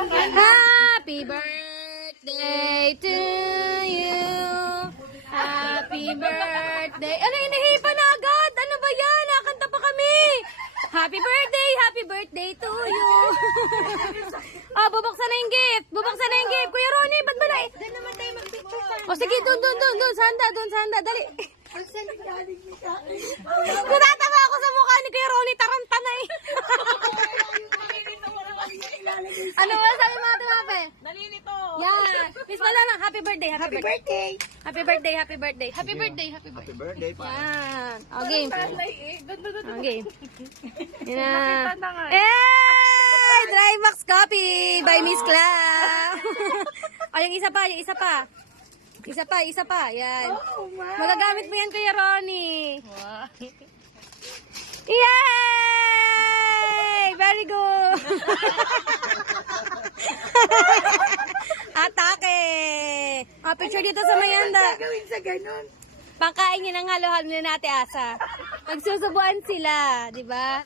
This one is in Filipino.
Happy birthday to you. Happy birthday. Ano, inihipa na agad? Ano ba yan? Nakanta pa kami. Happy birthday to you. Bubuksan na yung gift. Bubuksan na yung gift. Kuya Ronnie, ba't ba na? Doon naman tayo mag-picture sa O sige, doon. Sanda, dali. Natatawa ako sa mukha ni Kuya Ronnie, taranta na eh. Ano ba sabi mga tumape? Nalilito. Yan. Miss Mala lang, happy birthday. Happy birthday. Happy birthday. Happy birthday pa. Yan. O, game. O, game. Yan na. Nakita na nga. Eh! Dry Max Coffee by Miss Clam. O, yung isa pa. Yan. Oh, my. Magagamit mo yan, Kuya Ronnie. Yay! Very good. Atake. Picture dito sa Mayanda. Gawin sa ganun. Pangkain niya ng halo-halo na natin asa. Magsusubuan sila, di ba?